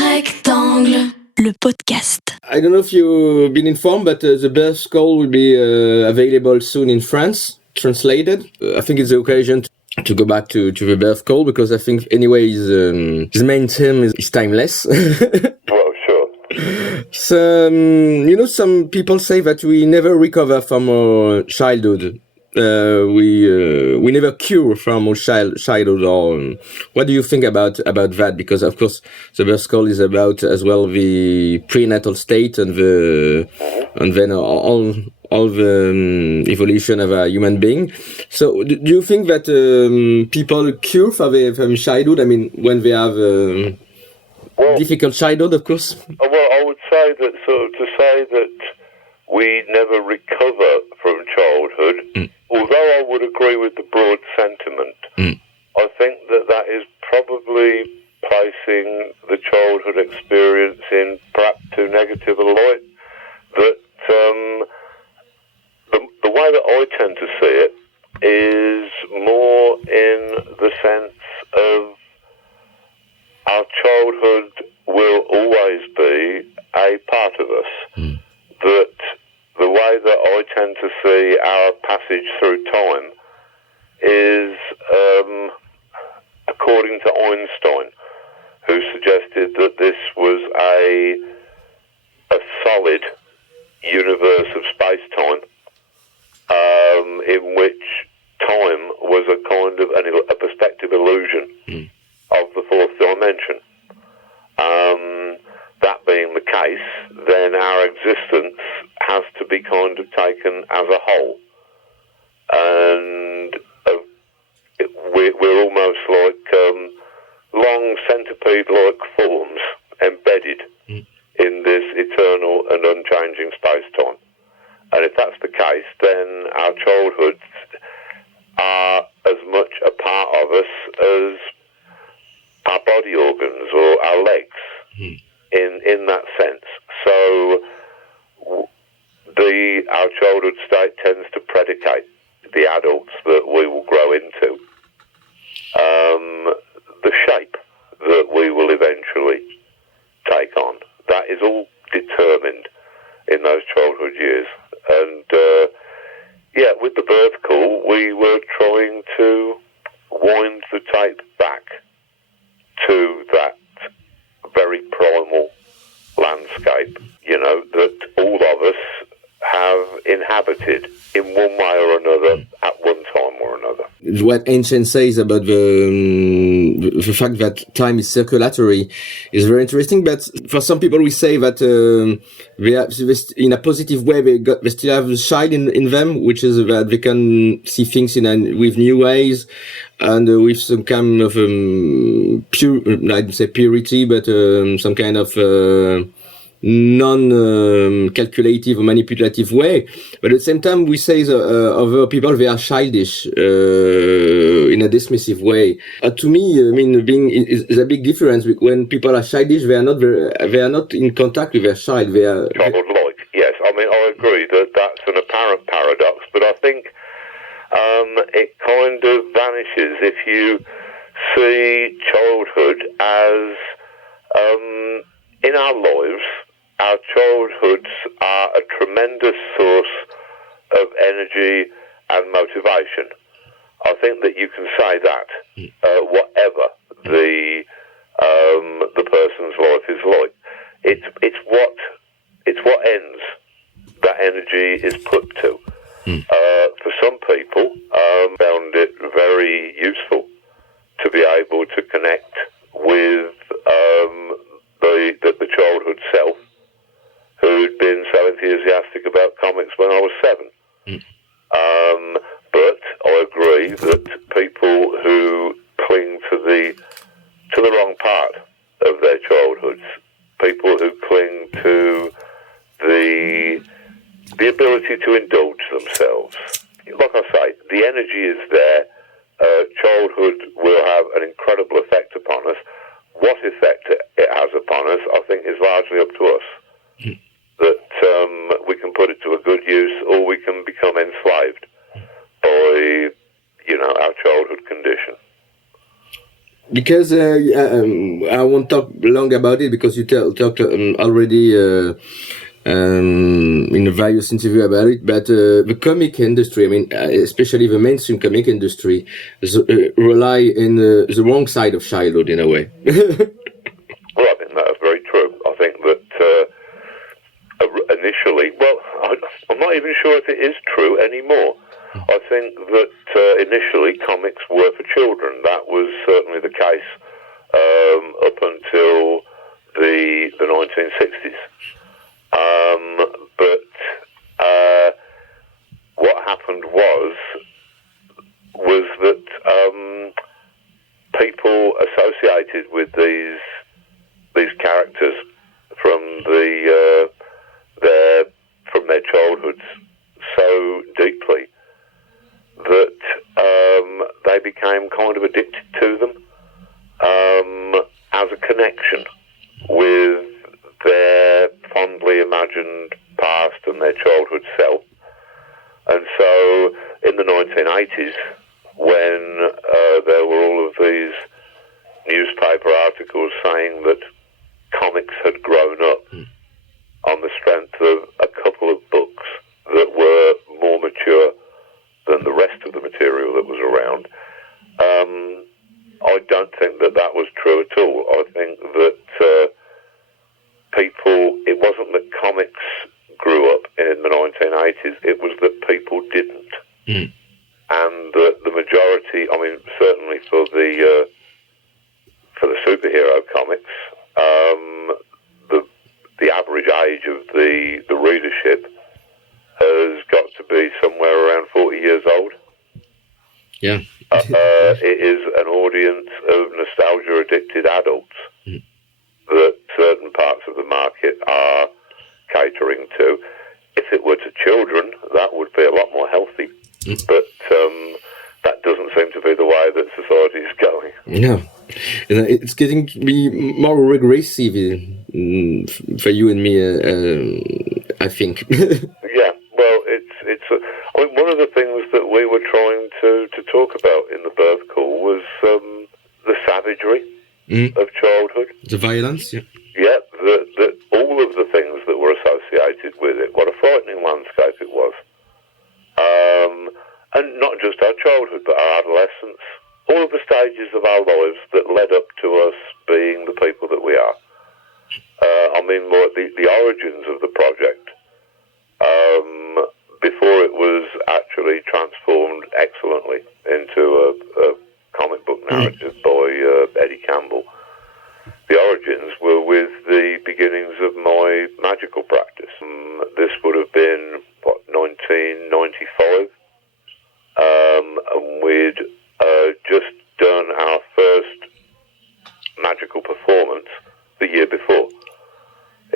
Rectangle, le podcast. I don't know if you've been informed, but the Birth Caul will be available soon in France, translated. I think it's the occasion to go back to the Birth Caul, because I think anyway his main theme is timeless. Well, sure. So, some people say that we never recover from our childhood. We never cure from our childhood. Or what do you think about that? Because of course the Birth Caul is about as well the prenatal state and then all the evolution of a human being. So do you think that people cure from childhood? I mean, when they have difficult childhood, of course. Well, I would say that to say that we never recover from childhood, although I would agree with the broad sentiment, I think that is probably placing the childhood experience in perhaps too negative a light. That the way that I tend to see it is more in the sense of our childhood will always be a part of us. That the way that I tend to see our passage through time is according to Einstein, who suggested that this was a solid universe of space-time, in which time was a kind of a perspective illusion of the fourth dimension. That being the case, then our existence has to be kind of taken as a whole, and we're almost like long centipede-like forms embedded in this eternal and unchanging space-time. And if that's the case, then our childhoods are as much a part of us as our body organs or our legs, in that sense. So our childhood state tends to predicate the adults that we will grow into, the shape that we will eventually take on. That is all determined in those childhood years. And with the Birth Caul, we were trying to wind the tape back to that very primal landscape, that all of us have inhabited in one way or another at one time or another. What ancient says about the fact that time is circulatory is very interesting, but for some people we say that in a positive way they still have the child in them, which is that they can see things with new ways and with some kind of I'd say purity, but some kind of non-calculative or manipulative way. But at the same time, we say other people, they are childish in a dismissive way. To me, I mean, is a big difference. When people are childish, they are not in contact with their child. They are childlike. Yes, I mean, I agree that that's an apparent paradox, but I think it kind of vanishes if you see childhood as in our lives. Our childhoods are a tremendous source of energy and motivation. I think that you can say that whatever the person's life is like, it's what ends that energy is put to. For some people, found it very useful to be able to connect with the childhood self, who'd been so enthusiastic about comics when I was 7. But I agree that people who cling to the wrong part of their childhoods, people who cling to the ability to indulge themselves, like I say, the energy is there. Childhood will have an incredible effect upon us. What effect it has upon us, I think, is largely up to us. That we can put it to a good use, or we can become enslaved by, our childhood condition. Because I won't talk long about it because you talked already in various interviews about it. But the comic industry, I mean, especially the mainstream comic industry, rely in the wrong side of childhood in a way. Well, I think that's very true. I think that initially, well, I'm not even sure if it is true anymore. I think that initially comics were for children. That was certainly the case up until the 1960s. But what happened was that people associated with these characters from their childhoods so deeply that they became kind of addicted to them as a connection with their fondly imagined past and their childhood self. And so in the 1980s, when there were all of these newspaper articles saying that comics had grown up on the strength of a couple of books that were more mature than the rest of the material that was around, I don't think that was true at all. I think that it wasn't that comics grew up in the 1980s, it was that people didn't. And the majority, I mean, certainly for the superhero comics, the average age of the readership has got to be somewhere around 40 years old. Yeah. It is an audience of nostalgia-addicted adults that certain parts of the market are catering to. If it were to children, that would be a lot more healthy. But that doesn't seem to be the way that society is going. No. It's getting to be more regressive for you and me, I think. Yeah, well, I mean, one of the things that we were trying to talk about in the Birth Caul was the savagery of childhood. The violence, yeah. Yeah, that all of the things that were associated with it. What a frightening landscape it was. And not just our childhood, but our adolescence. All of the stages of our lives that led up to us being the people that we are. I mean, more the origins of the project, before it was actually transformed excellently into a comic book narrative by Eddie Campbell. The origins were with the beginnings of my magical practice. This would have been, 1995? And we'd just done our first magical performance the year before,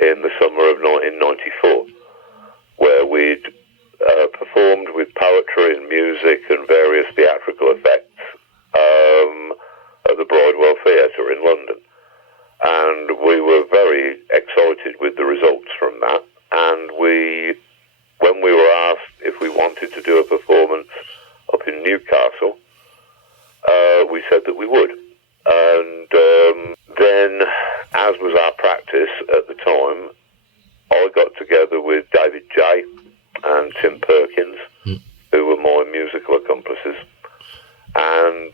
in the summer of 1994, where we'd performed with poetry and music and various theatrical effects at the Bridewell Theatre in London. And we were very excited with the results from that. And when we were asked if we wanted to do a performance up in Newcastle, we said that we would. And then, as was our practice at the time, I got together with David J. and Tim Perkins, who were my musical accomplices, and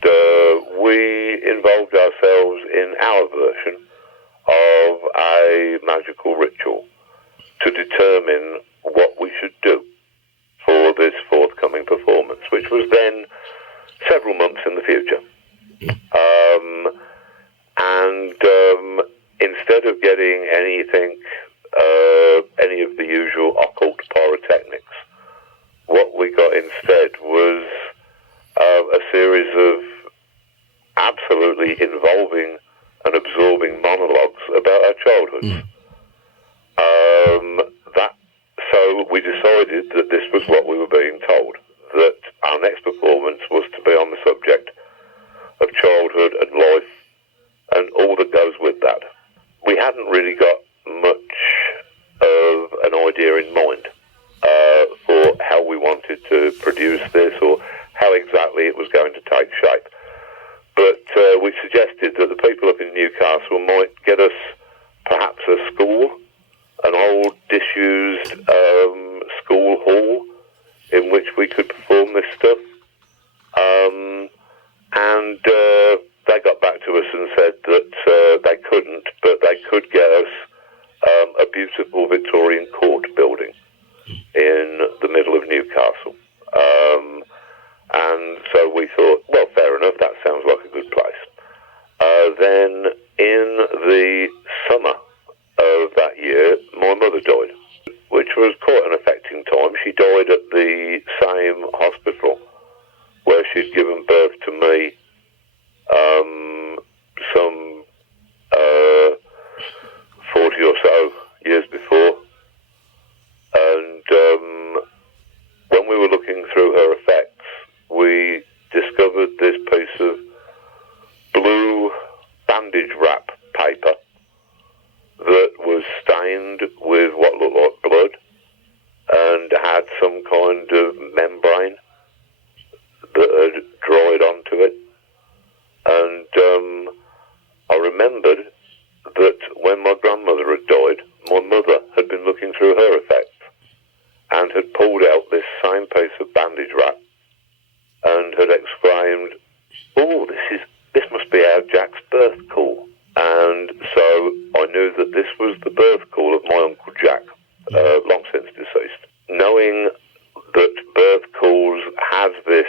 we involved ourselves in our version of a magical ritual to determine what we should do for this forthcoming performance, which was then several months in the future. And instead of getting any of the usual occult pyrotechnics, what we got instead was a series of absolutely involving and absorbing monologues about our childhoods. So we decided that this was what we were being told, that our next performance was to be on the subject of childhood and life and all that goes with that. We hadn't really got much of an idea in mind for how we wanted to produce this or how exactly it was going to take shape. But we suggested that the people up in Newcastle might get us perhaps a school, an old disused school hall in which we could perform this stuff. And they got back to us and said that they couldn't, but they could get us a beautiful Victorian court building in the middle of Newcastle. And so we thought, well, fair enough, that sounds like a good place. Then in the summer of that year, my mother died, which was quite an affecting time. She died at the same hospital where she'd given birth to me some 40 or so years before. And when we were looking through her effects, we discovered this piece of blue bandage wrap paper that was stained with what looked like blood and had some kind of membrane that had dried onto it. And I remembered that when my grandmother had died, my mother had been looking through her effects and had pulled out this same piece of bandage wrap and had exclaimed, "Oh, this must be our Jack's birth call." And so I knew that this was the birth call of my Uncle Jack, long since deceased. Knowing that birth calls had this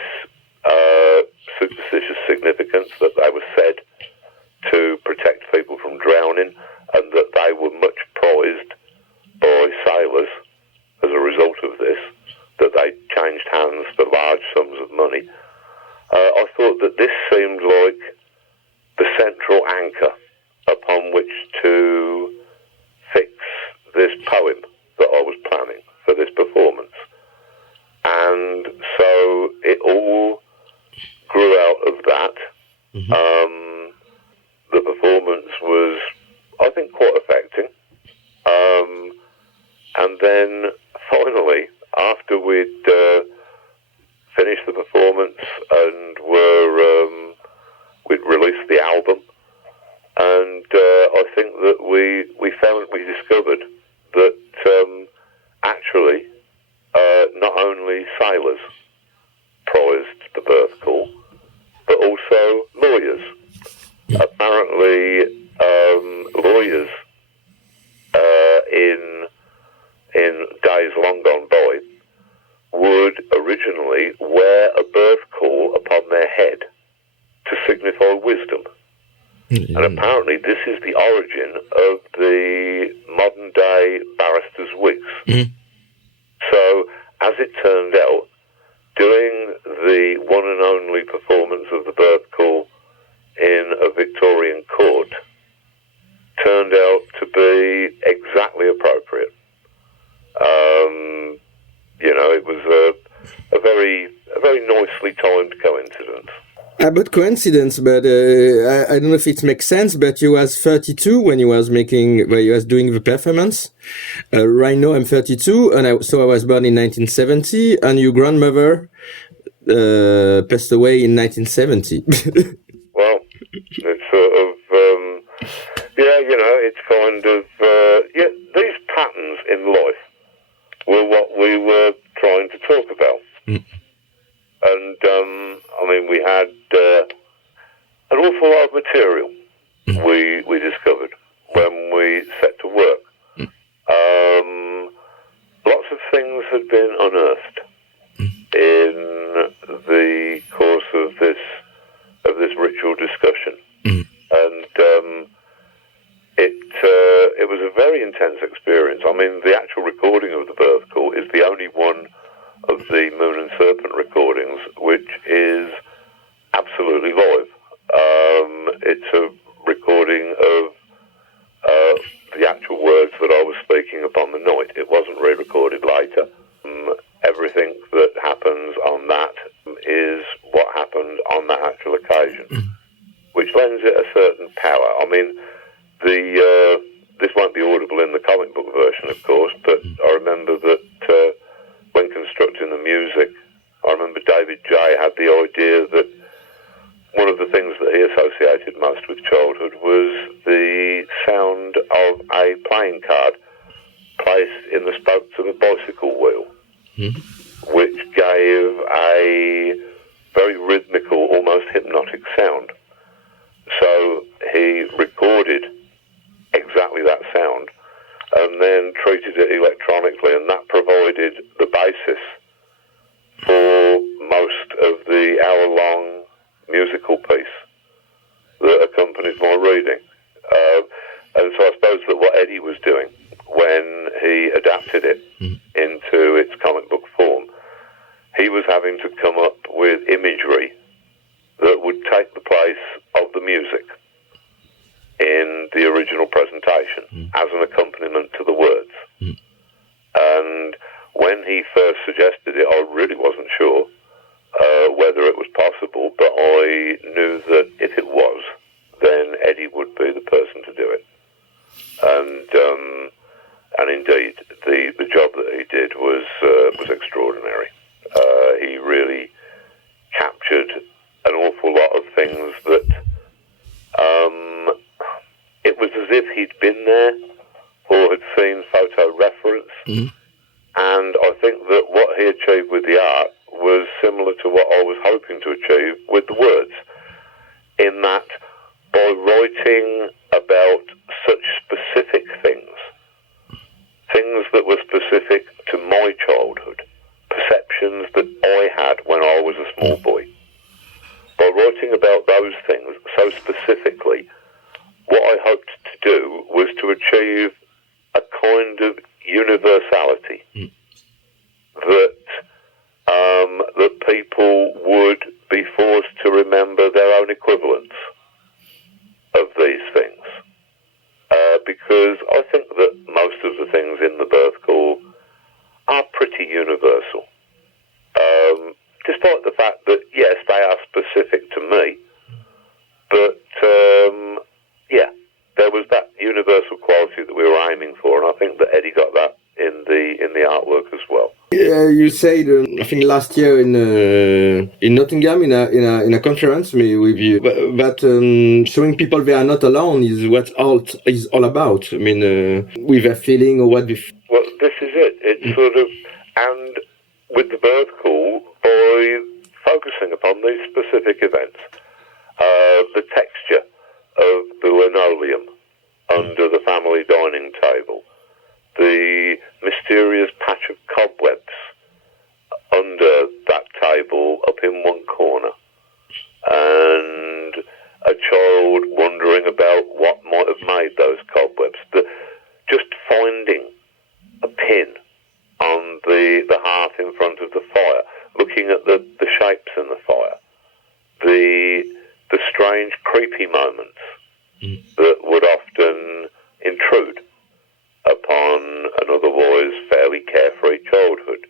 superstitious significance, that they were said to protect people from drowning, and that they were much prized by sailors as a result of this, that they changed hands for large sums of money, I thought that this seemed like the central anchor upon which to fix this poem that I was planning for this performance. And so it all grew out of that. Mm-hmm. The performance was, I think, quite affecting. And then finally, after we'd finished the performance and we'd released the album, and I think that we discovered that actually not only sailors prized the birth call, but also lawyers. Apparently, lawyers in days long gone by would originally wear a birth call upon their head to signify wisdom. Mm-hmm. And apparently this is the origin of the modern day barristers' wigs. Mm-hmm. So, as it turned out, doing the one and only performance of the birth call in a Victorian court turned out to be exactly appropriate. It was a very nicely timed coincidence. About coincidence, but I don't know if it makes sense, but you was 32 when you was doing the performance. Right now I'm 32, and I was born in 1970, and your grandmother passed away in 1970. Well, it's sort of, it's kind of, these patterns in life were what we were trying to talk about. Mm. And, we had an awful lot of material we discovered when we set to work. Lots of things had been unearthed in the course of this ritual discussion. And it was a very intense experience. The actual recording of the birth call is the only one of the Moon and Serpent recordings which is absolutely live. It's a recording of the actual words that I was speaking upon the night. It wasn't re-recorded later. Everything that happens on that is what happened on that actual occasion, which lends it a certain power. This won't be audible in the comic book version, of course, but I remember that when constructing the music, I remember David J. had the idea that one of the things that he associated most with childhood was the sound of a playing card placed in the spokes of a bicycle wheel, which gave a very rhythmical, almost hypnotic sound. So he recorded exactly that sound and then treated it electronically, and that provided the basis for most of the hour-long musical piece that accompanies my reading. And so I suppose that what Eddie was doing when he adapted it into its comic book form, he was having to come up with imagery that would take the place of the music in the original presentation as an accompaniment to the words. And when he first suggested it, I really wasn't sure whether it was possible, but I knew that if it was, then Eddie would be the person to do it. And indeed, the job that he did was extraordinary. He really captured an awful lot of things that it was as if he'd been there or had seen photo reference. And I think that what he achieved with the art was similar to what I was hoping to achieve with the words, in that by writing about such specific things that were specific to my childhood, perceptions that I had when I was a small boy, by writing about those things so specifically, what I hoped to do was to achieve a kind of universality that people would be forced to remember their own equivalents of these things. Because I think that most of the things in the Birth Caul are pretty universal. Despite the fact that, yes, they are specific to me, but, there was that universal quality that we were aiming for, and I think that Eddie got that in the artwork as well. You said, I think last year in Nottingham in a conference with you, but showing people they are not alone is what art is all about. I mean, with a feeling or what. Well, this is it. It's sort of, and with the Birth Caul, by focusing upon these specific events, the texture of the linoleum under the family dining table, the mysterious patch of cobwebs under that table up in one corner, and a child wondering about what might have made those cobwebs. Just finding a pin on the hearth in front of the fire, looking at the shapes in the fire, the strange, creepy moments that would often intrude upon an otherwise fairly carefree childhood.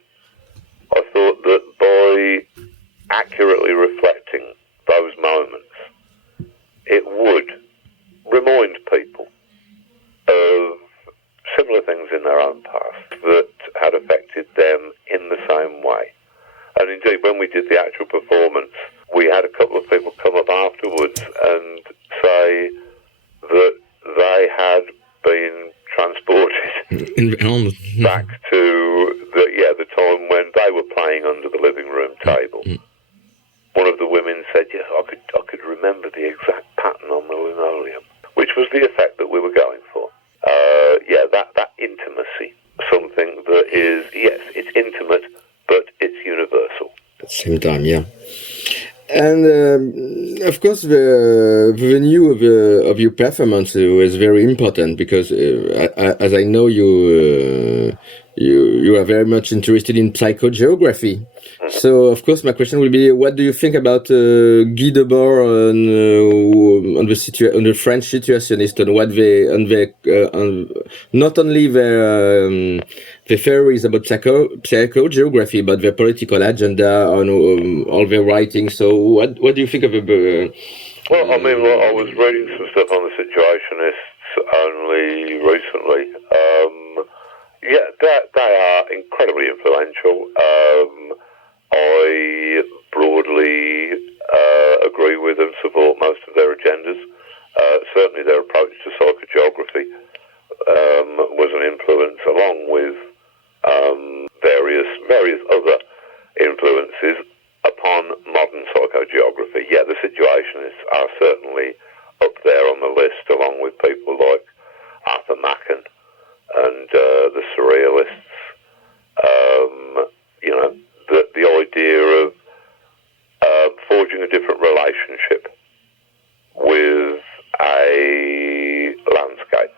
I thought that by accurately reflecting those moments, it would remind people of similar things in their own past that had affected them in the same way. And indeed, when we did the actual performance, we had a couple of people come up afterwards and say that they had been transported back to the time when they were playing under the living room table. One of the women said, "Yes, I could remember the exact pattern on the linoleum," which was the effect that we were going for. That intimacy, something that is, yes, it's intimate, but it's universal. At the same time, yeah. And of course, the venue of your performance was very important because, as I know, you are very much interested in psychogeography. So, of course, my question will be: what do you think about Guy Debord on the French Situationists, on what not only the theories about psychogeography, but their political agenda on all their writing. So, what do you think of the? Well, I mean, I was reading some stuff on the Situationists only recently. They are incredibly influential. I broadly agree with them, support most of their agendas. Certainly their approach to psychogeography was an influence, along with various other influences upon modern psychogeography. Yeah, the situationists are certainly up there on the list, along with people like Arthur Machen and the surrealists. The idea of forging a different relationship with a landscape,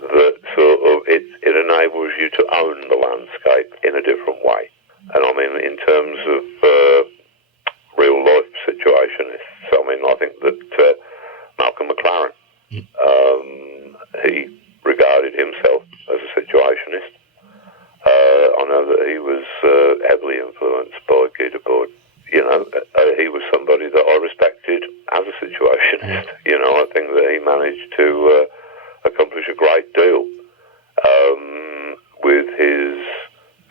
that sort of it enables you to own the landscape in a different way. And I mean, in terms of real life situationists, I mean, I think that Malcolm McLaren, he regarded himself as a situationist. I know that he was heavily influenced by Guy Debord. He was somebody that I respected as a situationist. I think that he managed to accomplish a great deal with his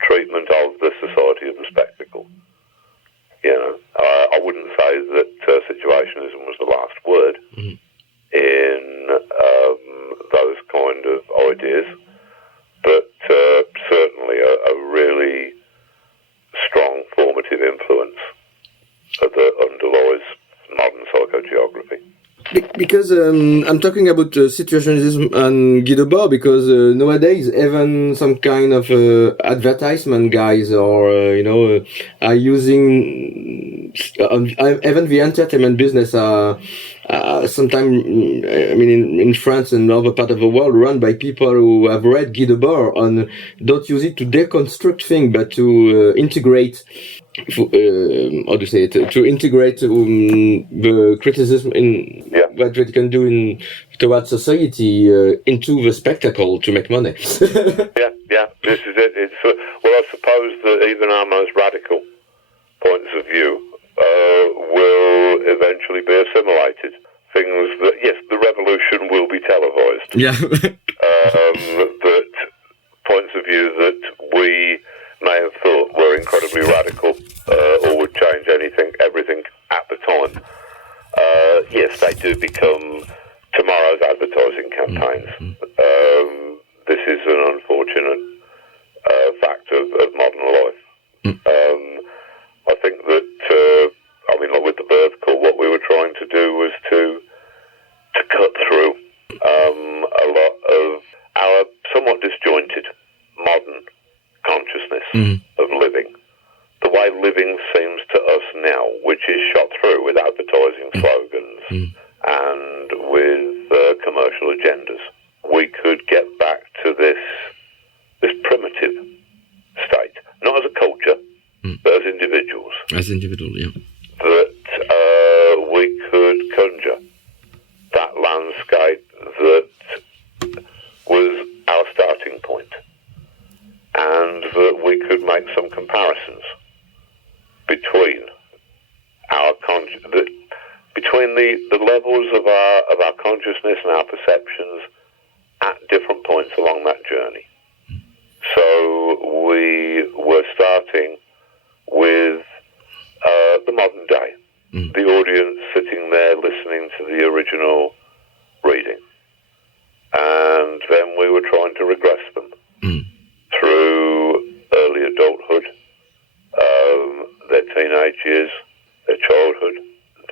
treatment of the society of the spectacle. I wouldn't say that situationism was the last word in those kind of ideas, but certainly a really strong formative influence that underlies modern psychogeography. Because I'm talking about situationism and Guy Debord, because nowadays even some kind of advertisement guys or are using even the entertainment business sometimes in France and other part of the world run by people who have read Guy Debord and don't use it to deconstruct things but to integrate how to say it, to integrate the criticism in what it can do towards society into the spectacle to make money. This is it. It's I suppose that even our most radical points of view will eventually be assimilated. Things that, yes, the revolution will be televised. Yeah. But points of view that we may have thought were incredibly radical or would change everything at the time. Yes, they do become tomorrow's advertising campaigns. This is an unfortunate fact of modern life. I think that, like with the Birth Caul, what we were trying to do was to cut through a lot of our somewhat disjointed modern consciousness of living. The way living seems to us now, which is shot through with advertising slogans and with commercial agendas. We could get back to this primitive state, not as a culture, but as individuals. As individuals, yeah. That we could conjure that landscape that was our starting point, and that we could make some comparisons between between the levels of our consciousness and our perceptions at different points along that journey. So we were starting with the modern day, the audience sitting there listening to the original reading, and then we were trying to regress them through early adulthood, their teenage years, their childhood,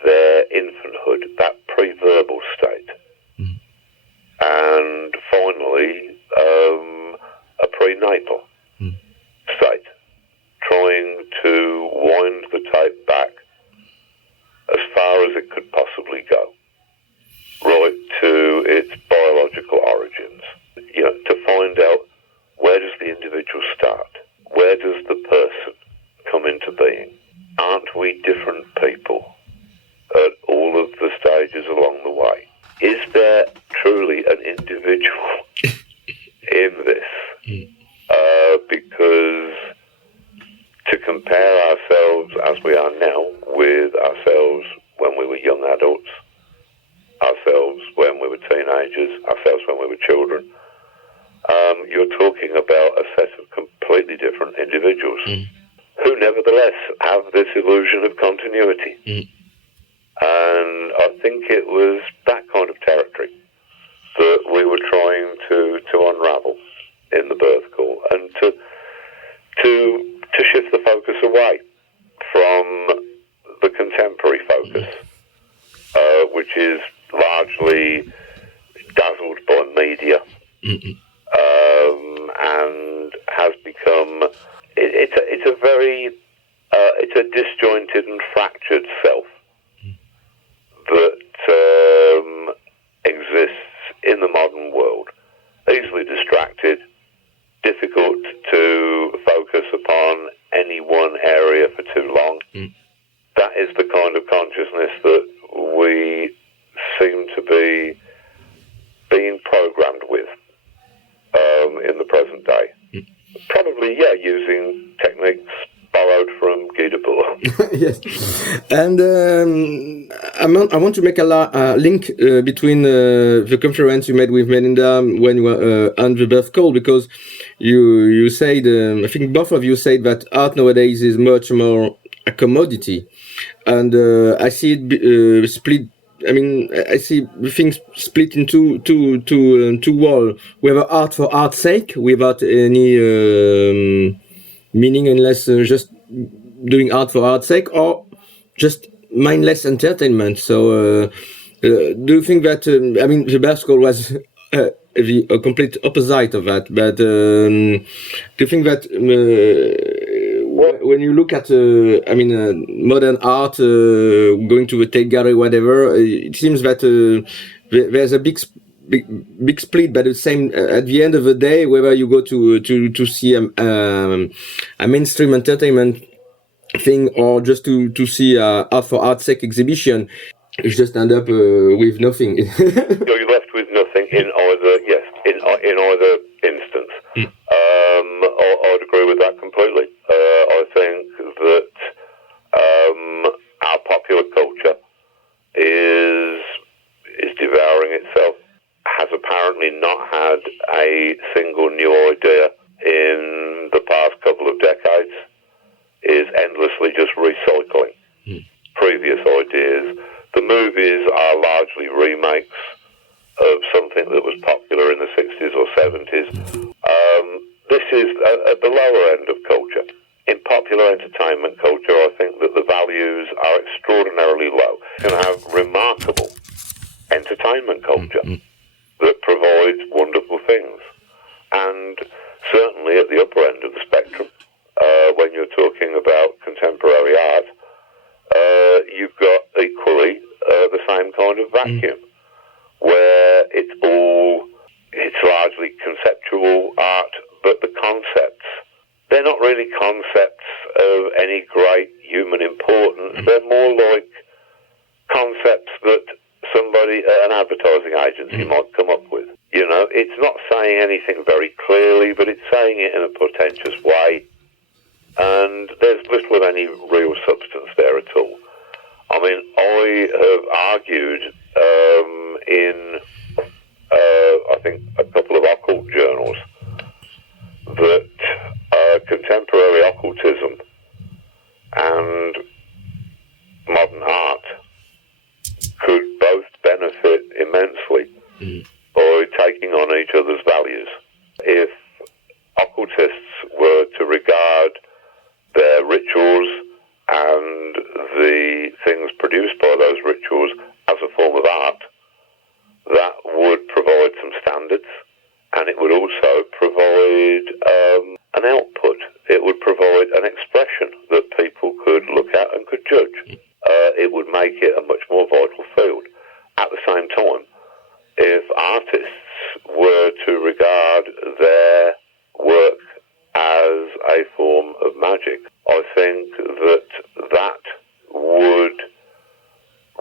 their infanthood, that pre-verbal state, and finally a prenatal state, trying to wind the tape back as far as it could possibly go, right to its biological origins, to find out where does the individual start, where does the person come into being. Aren't we different people at all of the stages along the way? Is there truly an individual in this? Because to compare ourselves as we are now with ourselves when we were young adults, ourselves when we were teenagers, ourselves when we were children, you're talking about a set of completely different individuals who nevertheless have this illusion of continuity. And I think it was that kind of territory that we were trying to unravel in the Birth Caul, and to shift the focus away from the contemporary focus, which is largely dazzled by media, and has become it's a very it's a disjointed and fractured self that exists in the modern world, easily distracted, difficult to focus upon any one area for too long. That is the kind of consciousness that we seem to be being programmed with in the present day. Probably, using techniques borrowed from Guy Debord. Yes, and I want to make a link between the conference you made with Melinda when you were on the Birth Caul, because you said, I think both of you said that art nowadays is much more a commodity, and I see it split. I mean, I see things split into two walls. We have art for art's sake, without any meaning, unless just doing art for art's sake, or just mindless entertainment. So, do you think that? I mean, the Birth Caul was the complete opposite of that. But do you think that? When you look at, modern art, going to the Tate Gallery, whatever, it seems that there's a big split. But the same, at the end of the day, whether you go to see a mainstream entertainment thing or just to see a art for art's sake exhibition, you just end up with nothing. You're left with nothing in either instance. I'd agree with that completely. I think that our popular culture is devouring itself, has apparently not had a single new idea in the past couple of decades, is endlessly just recycling previous ideas. The movies are largely remakes of something that was popular in the 60s or 70s. This is at the lower end of culture. In popular entertainment culture, I think that the values are extraordinarily low. You can have remarkable entertainment culture that provides wonderful things. And certainly at the upper end of the spectrum, when you're talking about contemporary art, you've got equally the same kind of vacuum, where it's largely conceptual art, but the concepts, they're not really concepts of any great human importance. They're more like concepts that somebody at an advertising agency might come up with. You know, it's not saying anything very clearly, but it's saying it in a portentous way, and there's little of any real substance there at all. I mean, I have argued in, I think, a couple of occult journals that contemporary occultism and modern art could both benefit immensely by taking on each other's values. If occultists were to regard their rituals and the things produced by those rituals as a form of art, that would provide some standards, and it would also provide an output. It would provide an expression that people could look at and could judge. It would make it a much more vital field. At the same time, if artists were to regard their work as a form of magic, I think that would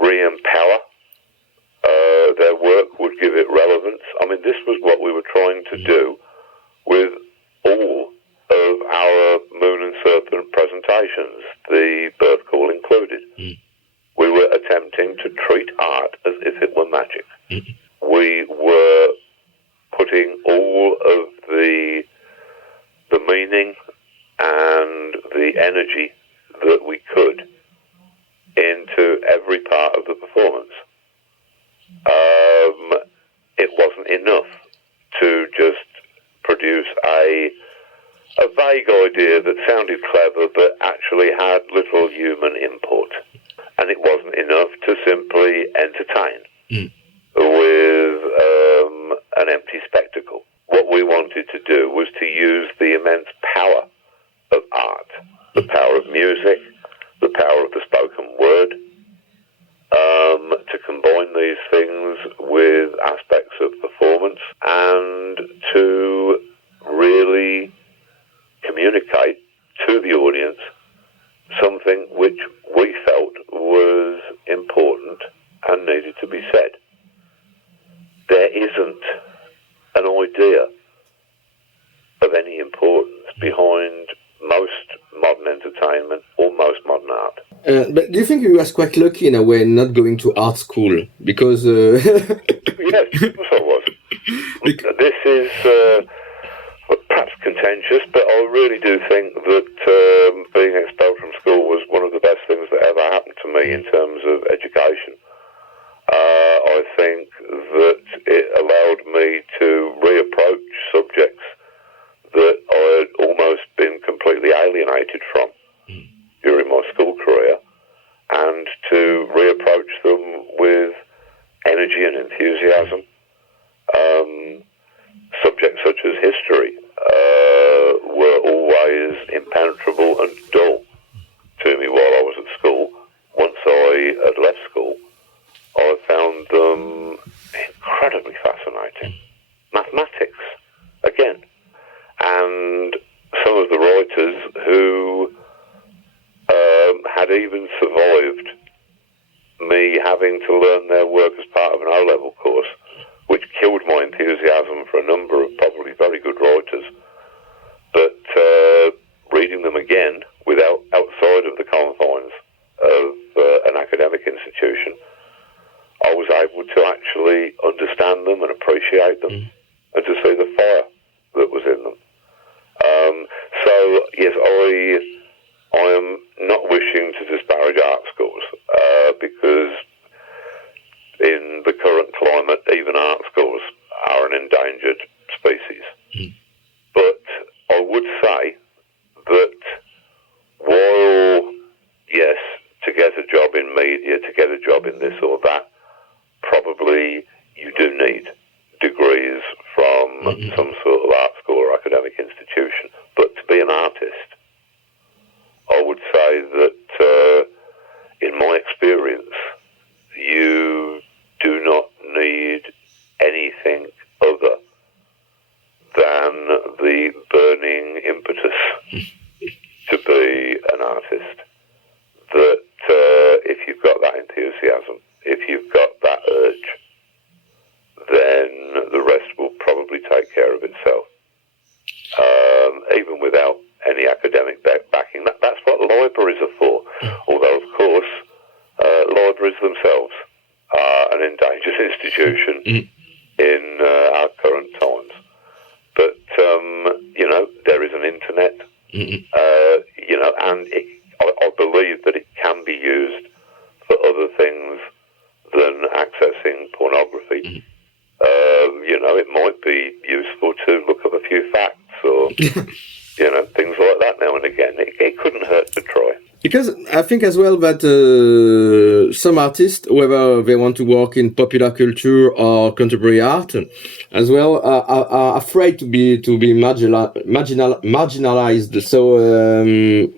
re-empower their work, would give it relevance. I mean, this was what we were trying to do with all of our Moon and Serpent presentations, the Birth Caul included. We were attempting to treat art as if it were magic. We were putting all of the meaning and the energy that we could into every part of the performance. It wasn't enough to just produce a vague idea that sounded clever but actually had little human input. And it wasn't enough to simply entertain with an empty spectacle. What we wanted to do was to use the immense power of art, the power of music, the power of the spoken word, to combine these things with aspects of performance and to really communicate to the audience something which we felt was important and needed to be said. There isn't an idea of any importance behind most modern entertainment or most modern art. But do you think you was quite lucky in a way not going to art school? Because... Yes, of course I was. This is perhaps contentious, but I really do think that being expelled from school was one of the best things that ever happened to me in terms of education. I think that it allowed me to reapproach subjects that I had almost been completely alienated from during my school career, and to reapproach them with energy and enthusiasm. Subjects such as history were always impenetrable and dull to me while I was at school. Once I had left school, I found them incredibly fascinating. Mathematics, again. And some of the writers who had even survived me having to learn their work as part of an O-level course, which killed my enthusiasm for a number of probably very good writers. But reading them again, outside of the confines of an academic institution, I was able to actually understand them and appreciate them, and to see the fire that was in them. So, yes, I am not wishing to disparage art schools, because in the current climate, even art schools are an endangered species. But I would say that while, yes, to get a job in media, to get a job in this or that, probably you do need degrees from some sort of art school or academic institution. But to be an artist, I would say that in my experience, you do not need anything other than the burning impetus to be an artist. That if you've got that enthusiasm, if you've got that urge, then the rest will probably take care of itself, even without any academic backing. That's what libraries are for. Although, of course, libraries themselves are an endangered institution in our current times. But, there is an internet, and I believe that it can be used for other things than accessing pornography. It might be useful to look up a few facts or, things like that now and again. It couldn't hurt to try. Because I think as well that some artists, whether they want to work in popular culture or contemporary art, as well, are afraid to be marginalized. So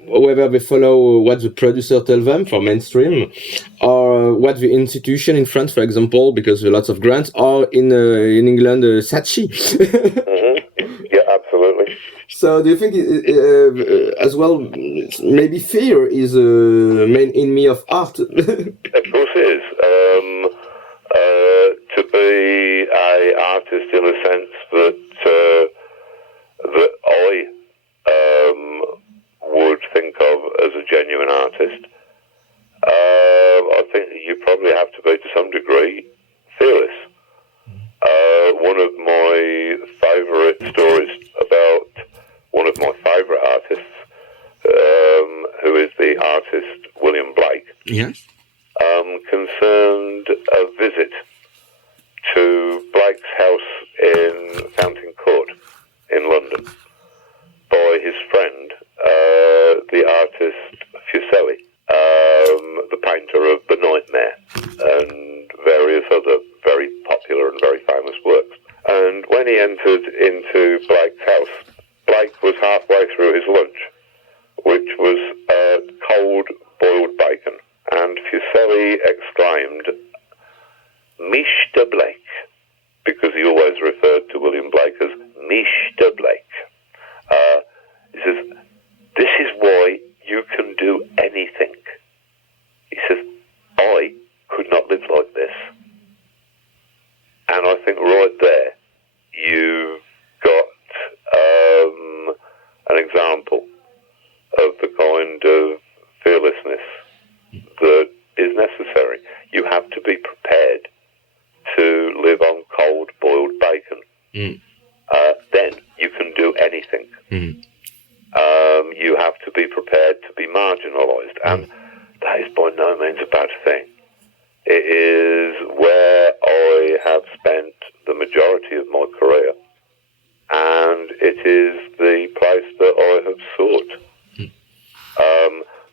whether they follow what the producer tells them for mainstream, or what the institution in France, for example, because there are lots of grants, or in England, Saatchi. Yeah, absolutely. So do you think, as well, maybe fear is a main enemy of art? Of course it is. To be an artist in a sense that I would think of as a genuine artist, I think you probably have to be, to some degree, fearless. One of my favourite stories about one of my favourite artists, who is the artist William Blake, yes, wandered into Blake's house. Blake was halfway through his lunch, which was cold boiled bacon, and Fuseli exclaimed, "Mr. Blake," because he always referred to William Blake as Mr. Blake. He says, "This is why you can do anything." He says, "I could not live like this." And I think right there, you've got an example of the kind of fearlessness that is necessary. You have to be prepared to live on cold boiled bacon. Then you can do anything. You have to be prepared to be marginalised, and that is by no means a bad thing. It is where I have spent the majority of my career, and it is the place that I have sought.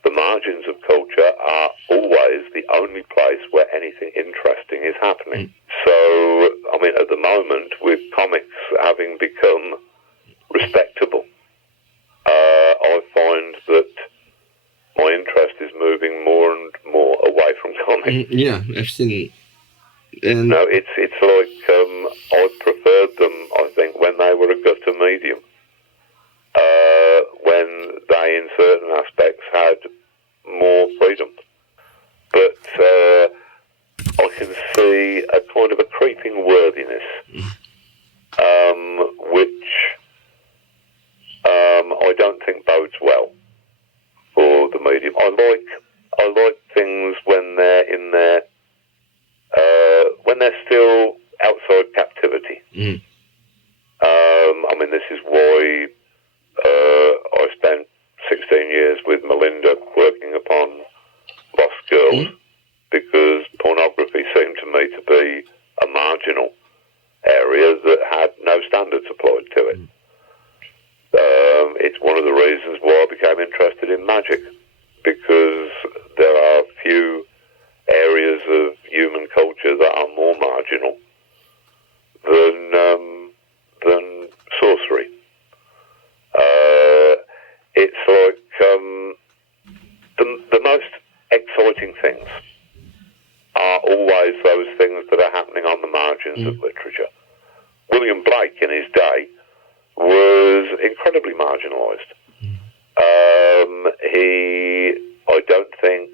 The margins of culture are always the only place where anything interesting is happening. So, I mean, at the moment, with comics having become respectable, I find that my interest is moving more and more away from comics. Yeah, I've seen. No, it's like I preferred them, I think, when they were a gutter medium. When they, in certain aspects, had more freedom. But I can see a kind of a creeping worthiness, which I don't think bodes well for the medium. I like things when they're in their when they're still outside captivity. I mean, this is why I spent 16 years with Melinda working upon Lost Girls, because pornography seemed to me to be a marginal area that had no standards applied to it. It's one of the reasons why I became interested in magic, because there are few areas of human culture that are more marginal than sorcery. It's like the most exciting things are always those things that are happening on the margins of literature. William Blake in his day was incredibly marginalised. He, I don't think,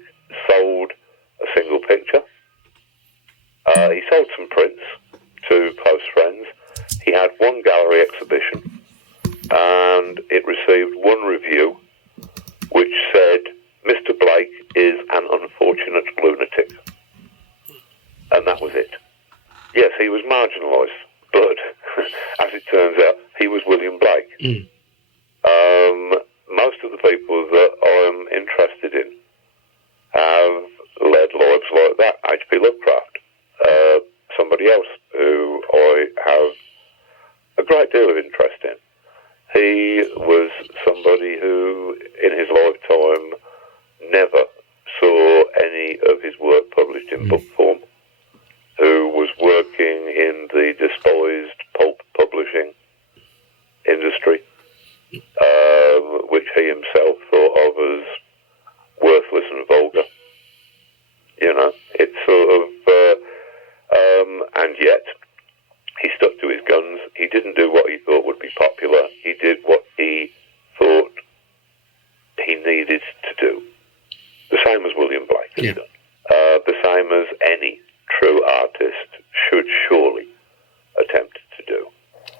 sold a single picture. He sold some prints to close friends. He had one gallery exhibition, and it received one review which said, "Mr. Blake is an unfortunate lunatic." And that was it. Yes, he was marginalised, but as it turns out, he was William Blake. Most of the people that I'm interested in have led lives like that. H.P. Lovecraft, somebody else who I have a great deal of interest in. He was somebody who, in his lifetime, never saw any of his work published in book form, who was working in the despised pulp publishing industry, which he himself thought of as worthless and vulgar. You know, it's sort of, and yet he stuck to his guns. He didn't do what he thought would be popular. He did what he thought he needed to do. The same as William Blake has done. The same as any true artist should surely attempt to do.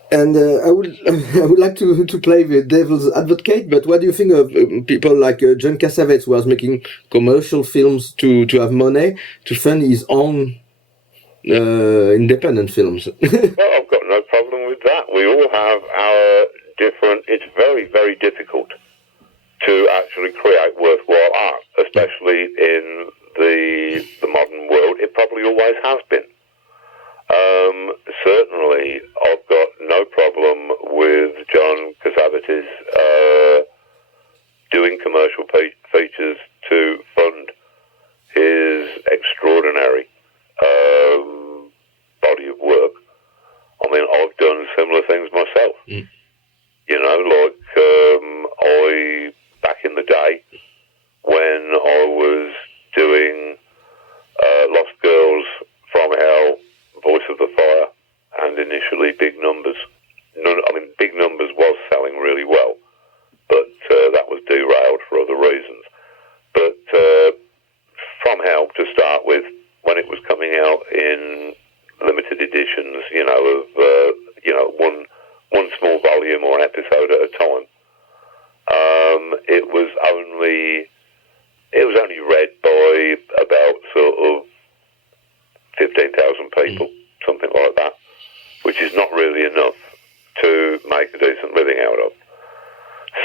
And I would like to play the devil's advocate, but what do you think of people like John Cassavetes, who was making commercial films to have money to fund his own independent films? Well, I've got no problem with that. We all have our different... It's very, very difficult to actually create worthwhile art, especially in the modern world. It probably always has been. Certainly, I've got no problem with John Cassavetes doing commercial features to fund his extraordinary body of work. I mean, I've done similar things myself. myself. You know, like back in the day when I was doing Lost Girls, From Hell, Voice of the Fire, and initially Big Numbers. Big Numbers was selling really well, but that was derailed for other reasons. But From Hell, to start with, when it was coming out in limited editions, of one small volume or an episode at a time, it was only read by about sort of 15,000 people, something like that, which is not really enough to make a decent living out of.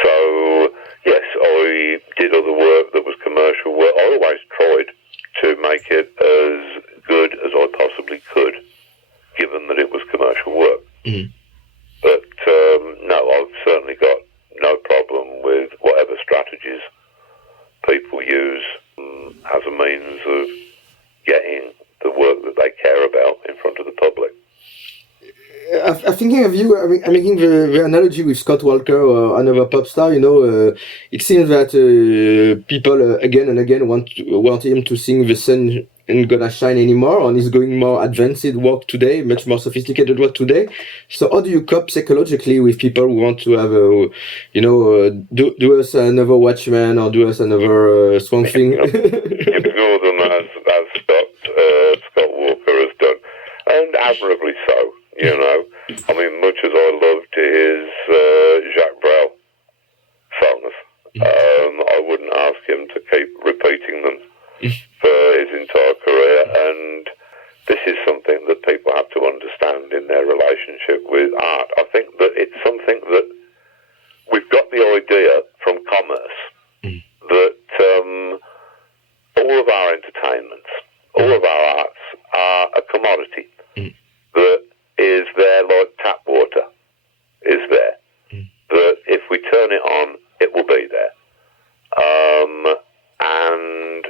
So, yes, I did other work that was commercial work. I always tried to make it as good as I possibly could, given that it was commercial work. But, no, I've certainly got no problem with whatever strategies people use as a means of getting the work that they care about in front of the public. I'm thinking of you. I'm making the analogy with Scott Walker or another pop star. It seems that people again and again want him to sing "The sun ain't gonna shine anymore," and he's going more advanced work today, much more sophisticated work today. So, how do you cope psychologically with people who want to have do us another Watchmen or do us another Swamp Thing? Ignore them as Scott Walker has done, and admirably so. Much as I loved his Jacques Brel songs, I wouldn't ask him to keep repeating them for his entire career. And this is something that people have to understand in their relationship with art. I think that it's something that we've got the idea from commerce that all of our entertainments, all of our arts are a commodity that is there like tap water is there. That if we turn it on, it will be there. And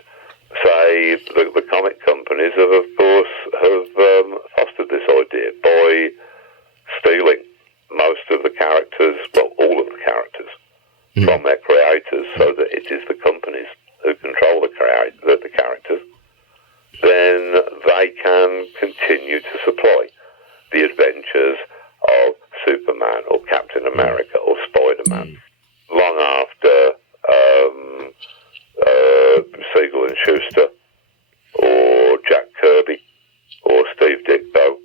say the comic companies have, of course, fostered this idea by stealing most of the characters, well, all of the characters from their creators, so that it is the companies who control the characters. Then they can continue to supply the adventures of Superman or Captain America or Spider-Man long after Siegel and Schuster or Jack Kirby or Steve Ditko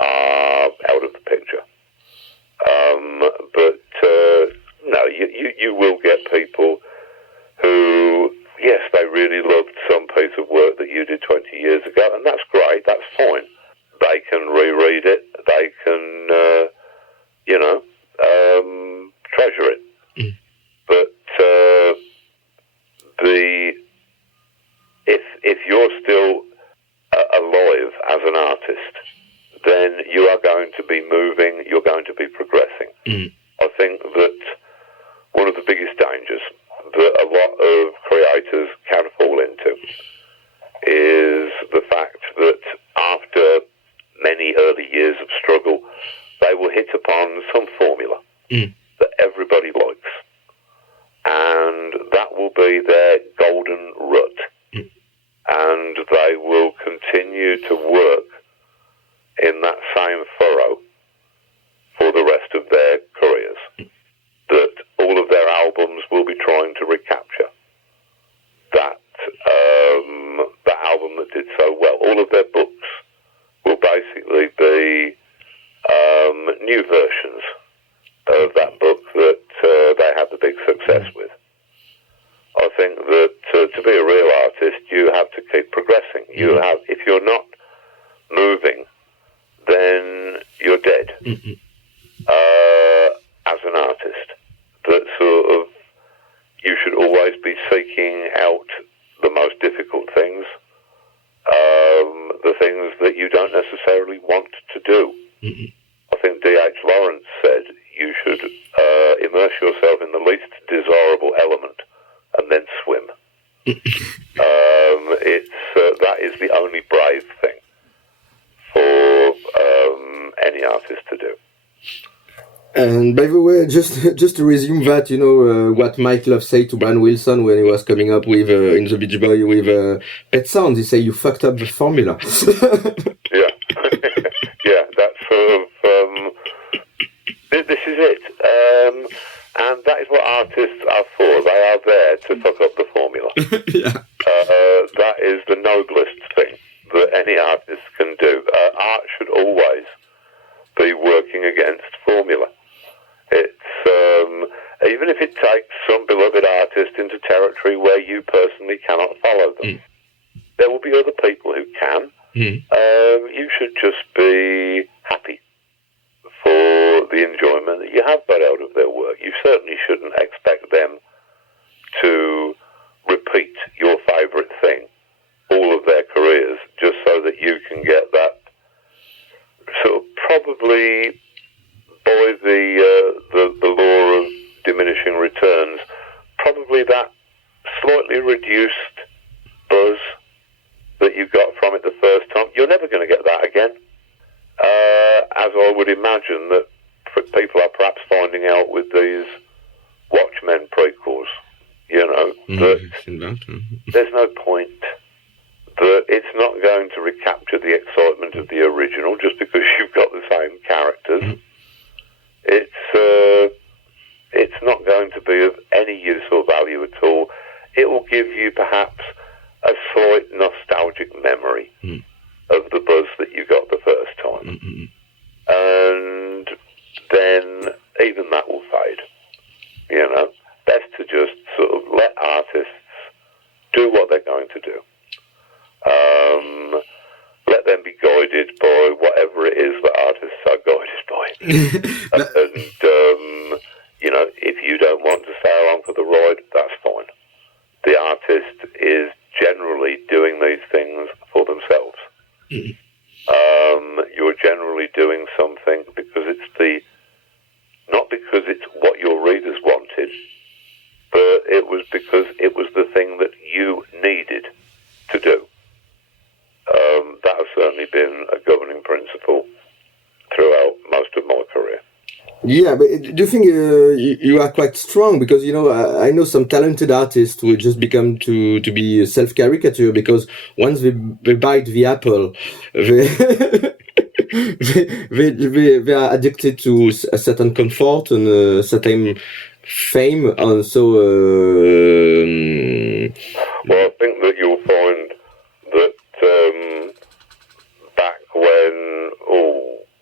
are out of the picture. But no, you will get people who, yes, they really loved some piece of work that you did 20 years ago, and that's great, that's fine. They can reread it, they can, treasure it. But if you're still alive as an artist, then you are going to be moving, you're going to be progressing. I think that one of the biggest dangers that a lot of creators can fall into is the fact that after many early years of struggle, they will hit upon some formula that everybody likes. And that will be their golden rut. And they will continue to work in that same furrow for the rest of their careers. That all of their albums will be trying to recapture that album that did so well. All of their books will basically be new versions of that book that they had the big success with. I think that to be a real artist, you have to keep progressing. If you're not moving, then you're dead. As an artist, that sort of you should always be seeking out the most difficult things, the things that you don't necessarily want to do. I think D.H. Lawrence said you should immerse yourself in the least desirable element and then swim. That is the only brave thing for any artist to do. And by the way, just to resume that, what Mike Love said to Brian Wilson when he was coming up with in the Beach Boy with Pet Sounds, he said you fucked up the formula. Yeah, yeah, that's sort of this is it, and that is what artists are for. They are there to fuck up the formula. Yeah. That is the noblest thing that any artist can do. Art should always be working against formula. It's even if it takes some beloved artist into territory where you personally cannot follow them. There will be other people who can. You should just be happy for the enjoyment that you have got out of their work. You certainly shouldn't expect them to repeat your favourite thing all of their careers just so that you can get that sort of probably by the law of diminishing returns, probably that slightly reduced buzz that you got from it the first time. You're never going to get that again. As I would imagine that people are perhaps finding out with these Watchmen prequels, that there's no point. That it's not going to recapture the excitement of the original just because you've got the same characters. It's not going to be of any use or value at all. It will give you perhaps a slight nostalgic memory of the buzz that you got the first time. And then even that will fade. Best to just sort of let artists do what they're going to do. Let them be guided by whatever it is that artists are guided by. And if you don't want to stay along for the ride, that's fine. The artist is generally doing these things for themselves. You're generally doing something because not because it's what your readers wanted, but it was because it was the thing that you needed to do. That has certainly been a governing principle throughout most of my career. Yeah, but do you think you are quite strong? Because, I know some talented artists who just become to be self-caricature because once they bite the apple, they are addicted to a certain comfort and a certain fame. And so... well, I think that you'll find that back when,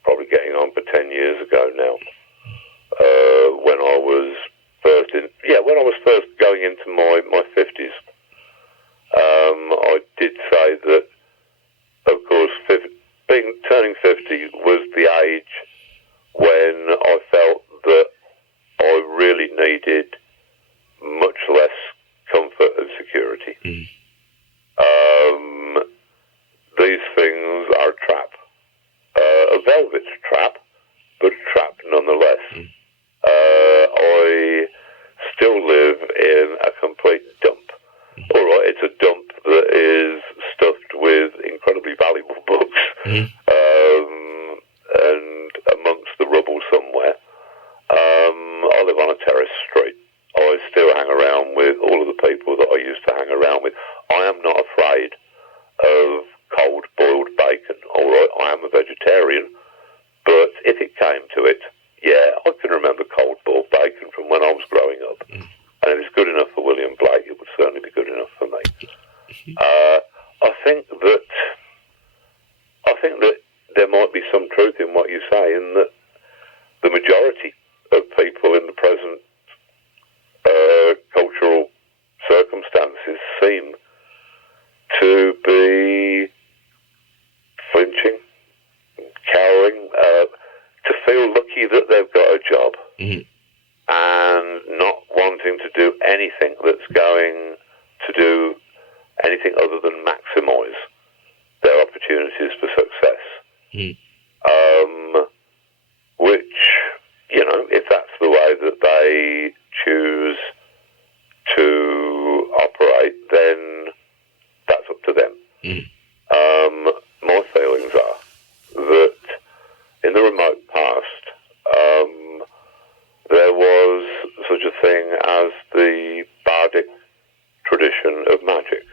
probably getting on for 10 years ago now, when I was first going into my 50s, I did say that, of course, turning 50 was the age when I felt that I really needed much less comfort and security. These things are a trap, a velvet trap, but a trap nonetheless. I still live in a complete dump. All right, it's a dump that is stuffed with incredibly valuable books, and amongst the rubble somewhere. I live on a terrace street. I still hang around with all of the people that I used to hang around with. I am not afraid of cold boiled bacon. All right, I am a vegetarian, but if it came to it, yeah, I can remember cold boiled bacon from when I was growing up. And if it's good enough for William Blake, it would certainly be good enough for me. I think that there might be some truth in what you say, in that the majority of people in the present cultural circumstances seem to be flinching, cowering, to feel lucky that they've got a job, and not wanting to do anything that's going to do anything other than maximise their opportunities for success. Which, if that's the way that they choose to operate, then that's up to them. My feelings are that in the remote past, such a thing as the bardic tradition of magic.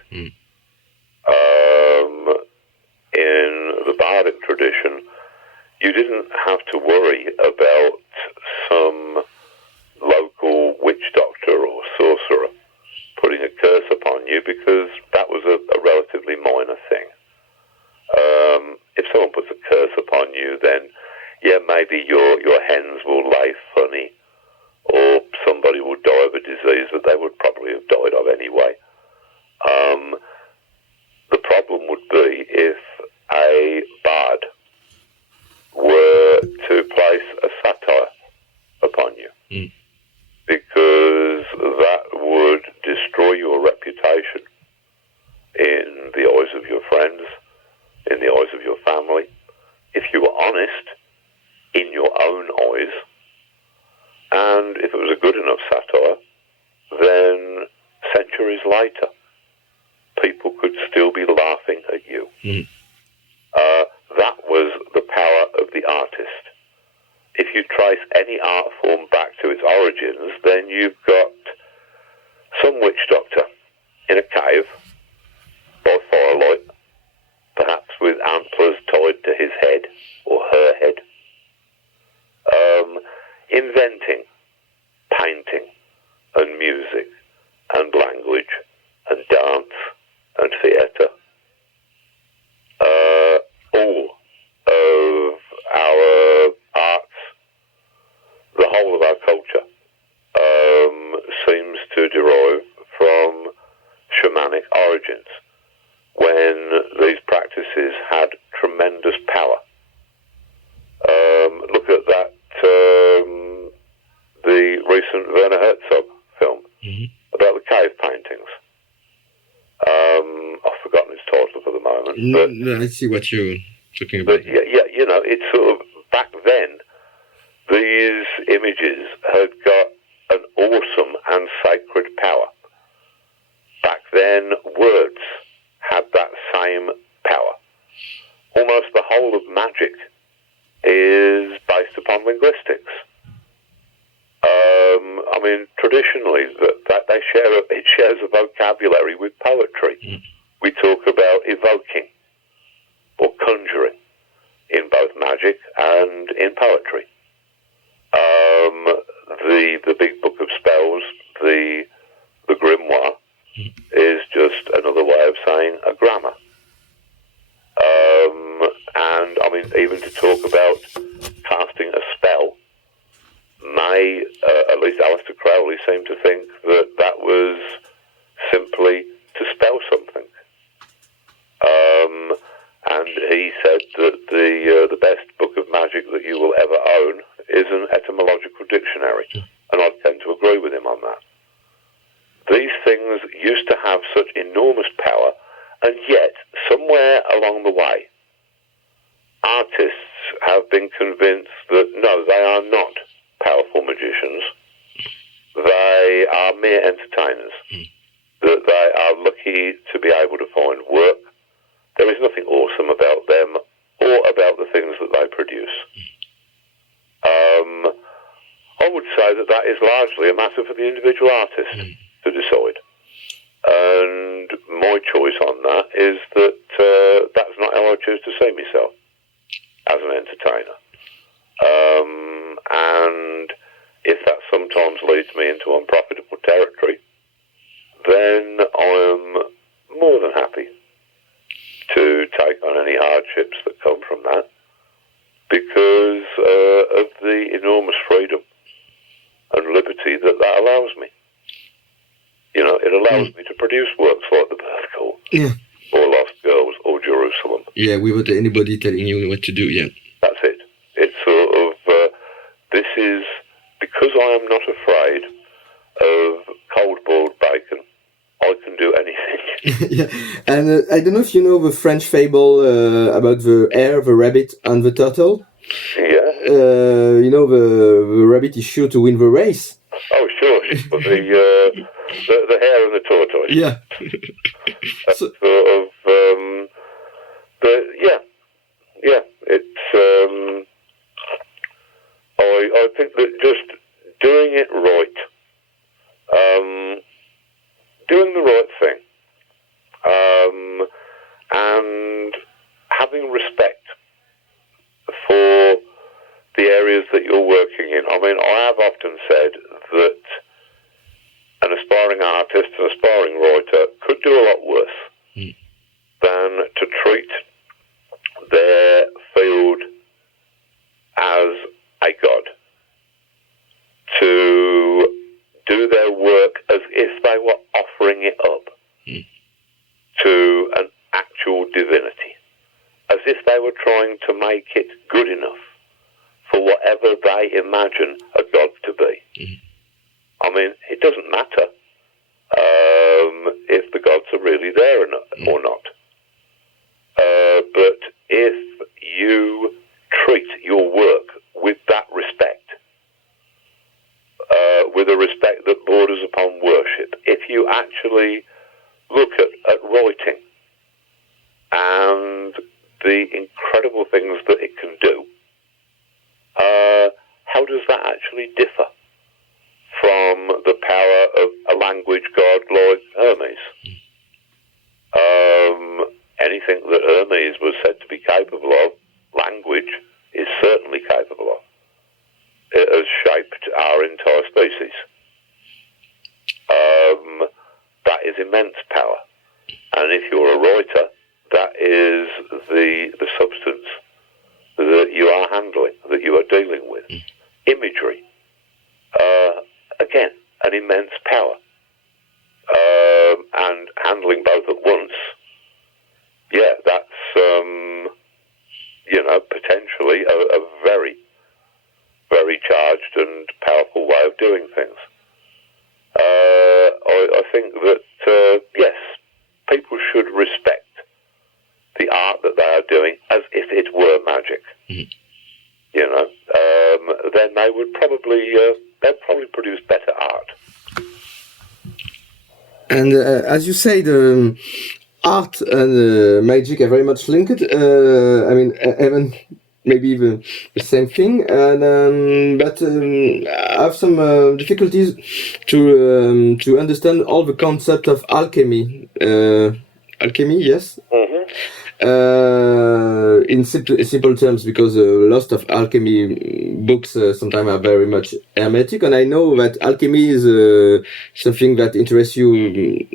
In the bardic tradition, you didn't have to worry about some local witch doctor or sorcerer putting a curse upon you, because that was a relatively minor thing. If someone puts a curse upon you, then yeah, maybe your hens will lay funny, or somebody will die of a disease that they would probably have died of anyway. The problem would be if a bard were to place a satire upon you, because that would destroy your reputation in the eyes of your friends, in the eyes of your family. If you were honest in your own eyes, and if it was a good enough satire, then centuries later, people could still be laughing at you. That was the power of the artist. If you trace any art form back to its origins, then you've got some witch doctor in a cave by firelight, perhaps with antlers tied to his head or her head, inventing painting and music and language and dance and theatre. All of our arts, the whole of our culture, seems to derive from shamanic origins, when these practices had tremendous power. Look at that, the recent Werner Herzog film about the cave paintings. I've forgotten its title for the moment. No, I see what you're talking about. But yeah, you know, it's sort of, back then, these images had got an awesome and sacred power. Back then, words had that same power. Almost the whole of magic is based upon linguistics. I mean, traditionally, it shares a vocabulary with poetry. We talk about evoking or conjuring in both magic and in poetry. The big book of spells, the grimoire, is just another way of saying a grammar. And I mean, even to talk about casting a spell may, at least Aleister Crowley seemed to think that was simply to spell something. And he said that the best book of magic that you will ever own is an etymological dictionary. And I tend to agree with him on that. These things used to have such enormous power, and yet, somewhere along the way, artists have been convinced that no, they are not powerful magicians. They are mere entertainers. That they are lucky to be able to find work. There is nothing awesome about them or about the things that they produce. I would say that is largely a matter for the individual artist to decide. And my choice on that is that that's not how I choose to see myself as an entertainer. And if that sometimes leads me into unprofitable territory, then I'm more than happy to take on any hardships that come from that, because of the enormous freedom and liberty that allows me. You know, it allows me to produce works like The Birth Caul, or Lost Girls, or Jerusalem. Yeah, without anybody telling you what to do, yeah. That's it. It's sort of, this is, because I am not afraid of cold-boiled bacon, I can do anything. Yeah, and I don't know if you know the French fable about the hare, the rabbit, and the turtle. Yeah. You know, the rabbit is sure to win the race. Oh, sure. But the hare and the tortoise. Yeah. That's sort of, but yeah, it's, I think that just doing it right doing the right thing, and having respect for the areas that you're working in. I mean, I have often said that an aspiring artist, an aspiring writer could do a lot worse than to treat their field as a god, to do their work as if they were offering it up to an actual divinity, as if they were trying to make it good enough for whatever they imagine a god to be. I mean, it doesn't matter if the gods are really there or not. But if you treat your work with that respect, with a respect that borders upon worship, if you actually look at writing and the incredible things that it can do, how does that actually differ from the power of a language god like Hermes? Anything that Hermes was said to be capable of, language is certainly capable of. It has shaped our entire species. That is immense power. And if you're a writer, that is the substance that you are handling, that you are dealing with. Imagery, again, an immense power. And handling both at once, yeah, that's, potentially a very, very charged and powerful way of doing things. I think that, yes, people should respect the art that they are doing as if it were magic. Then they would they'd probably produce better art. And as you say, the art and magic are very much linked. I mean, even maybe even the same thing. And but I have some difficulties to understand all the concept of alchemy. Alchemy, yes. In simple terms, because lots of alchemy books sometimes are very much hermetic, and I know that alchemy is something that interests you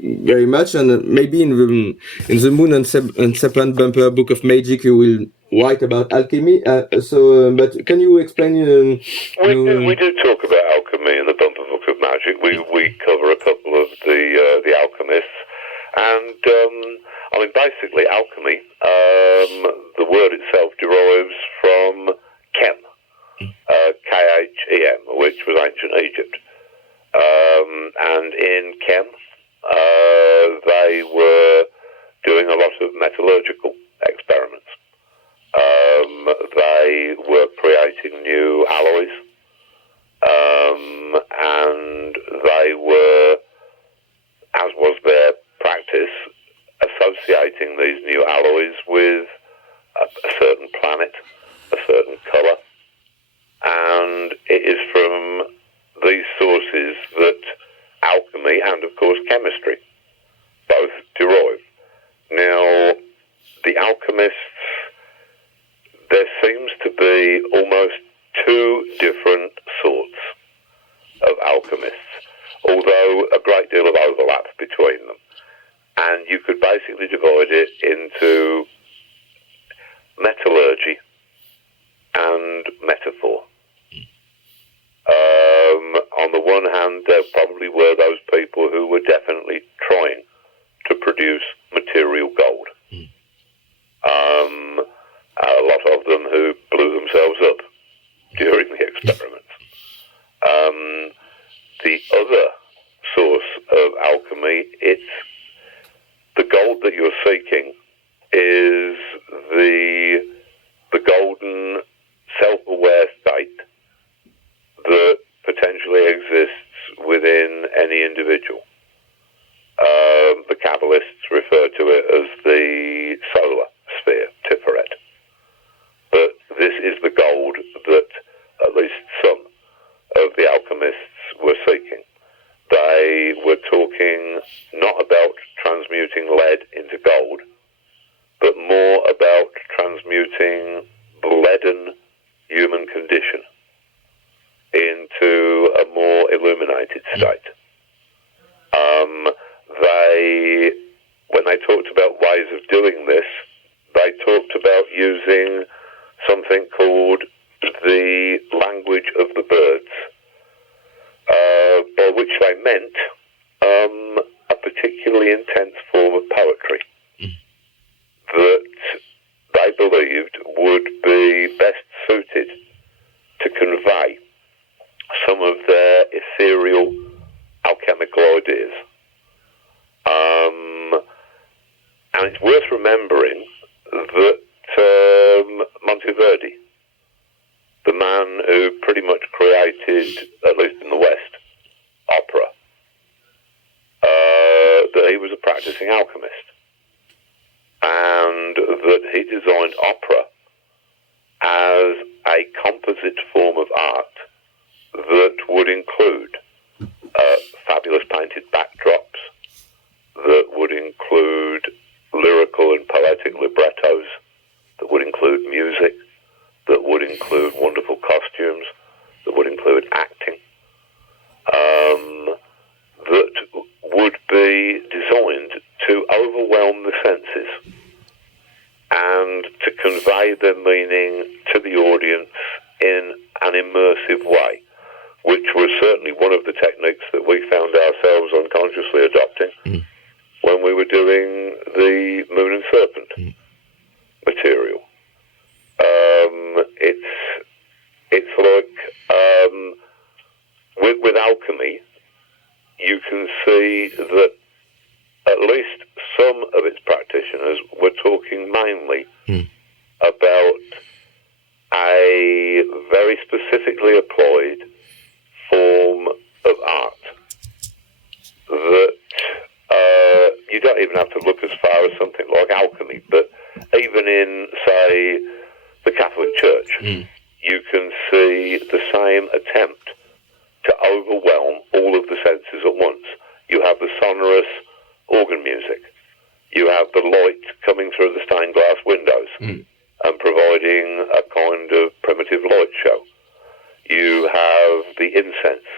very much, and maybe in the Moon and Serpent Bumper Book of Magic you will write about alchemy. But can you explain? We do talk about alchemy in the Bumper Book of Magic. We cover a couple of the alchemists, and I mean, basically, alchemy, the word itself derives from chem, K-H-E-M, which was ancient Egypt. And in chem, they were doing a lot of metallurgical experiments. They were creating new alloys, and they were, as was their practice, associating these new alloys with a certain planet, a certain colour, and it is from these sources that alchemy and, of course, chemistry both derive. Now, the alchemists, there seems to be almost two different sorts of alchemists, although a great deal of overlap between them. And you could basically divide it into metallurgy and metaphor. On the one hand, there probably were those people who were definitely trying to produce material gold. A lot of them who blew themselves up during the experiments. The other source of alchemy, it's the gold that you're seeking is the golden self-aware state that potentially exists within any individual. The Kabbalists refer to it as the solar sphere, Tiferet. But this is the gold that at least some of the alchemists were seeking. They we were talking not about transmuting lead into gold, but more about transmuting the leaden human condition into a more illuminated state. When they talked about ways of doing this, they talked about using something called the language of the birds, by which they meant a particularly intense form of poetry that they believed would be best suited to convey some of their ethereal alchemical ideas. And it's worth remembering that Monteverdi, the man who pretty much created, at least in the West, opera, that he was a practicing alchemist, and that he designed opera as a composite form of art that would include fabulous painted backdrops, that would include lyrical and poetic librettos, that would include music, that would include wonderful costumes, that would include acting, that would be designed to overwhelm the senses and to convey their meaning to the audience in an immersive way, which was certainly one of the techniques that we found ourselves unconsciously adopting when we were doing the Moon and Serpent material. It's like with alchemy, you can see that at least some of its practitioners were talking mainly about a very specifically applied form of art that you don't even have to look as far as something like alchemy, but even in, say, the Catholic Church, you can see the same attempt to overwhelm all of the senses at once. You have the sonorous organ music. You have the light coming through the stained glass windows and providing a kind of primitive light show. You have the incense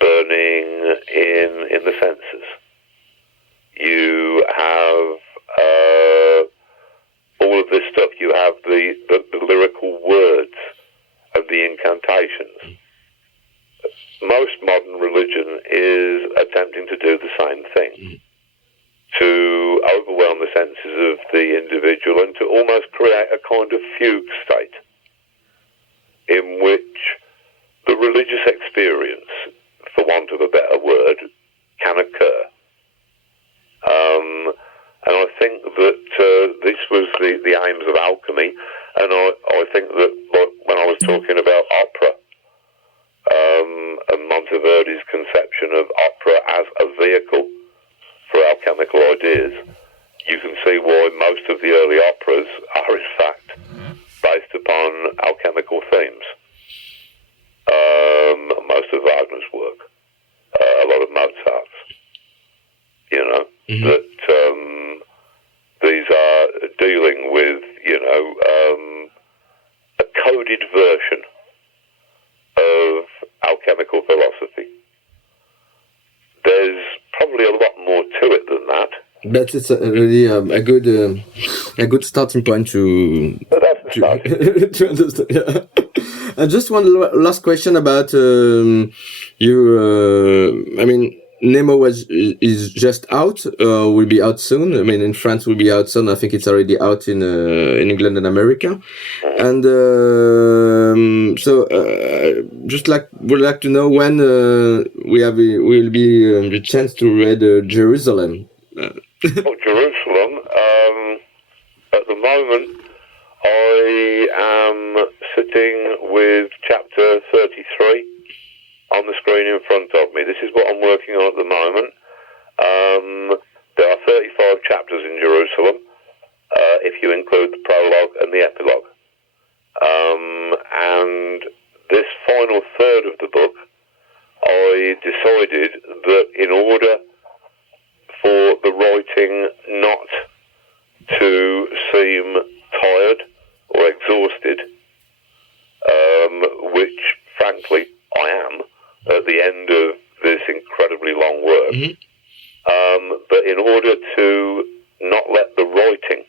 burning in the senses. You have all of this stuff. You have the lyrical words of the incantations. Most modern religion is attempting to do the same thing, to overwhelm the senses of the individual and to almost create a kind of fugue state in which the religious experience, for want of a better word, can occur. And I think that this was the aims of alchemy, and I think that when I was talking about opera, and Monteverdi's conception of opera as a vehicle for alchemical ideas, you can see why most of the early operas are in fact based upon alchemical themes. Most of Wagner's work, a lot of Mozart's, that these are dealing with, a coded version of alchemical philosophy. There's probably a lot more to it than that. But it's really a good starting point to to understand. Yeah. And just one last question about you. I mean, Nemo is just out. Will be out soon. I mean, in France will be out soon. I think it's already out in England and America. And just would like to know when will be the chance to read Jerusalem. Jerusalem. At the moment, I am sitting with chapter 33 on the screen in front of me. This is what I'm working on at the moment. There are 35 chapters in Jerusalem, if you include the prologue and the epilogue. And this final third of the book, I decided that in order for the writing not to seem tired or exhausted, which frankly I am at the end of this incredibly long work, but in order to not let the writing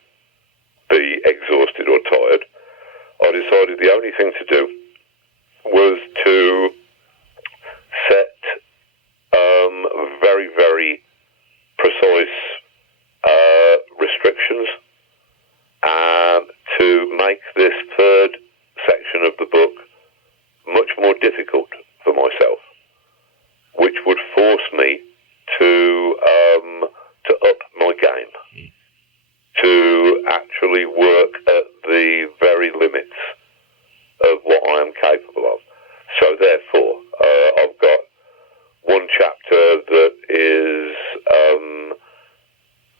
be exhausted or tired, I decided the only thing to do was to set very, very precise restrictions to make this third section of the book much more difficult for myself, which would force me to up my game, to actually work at the very limits of what I am capable of. So therefore, I've got one chapter that is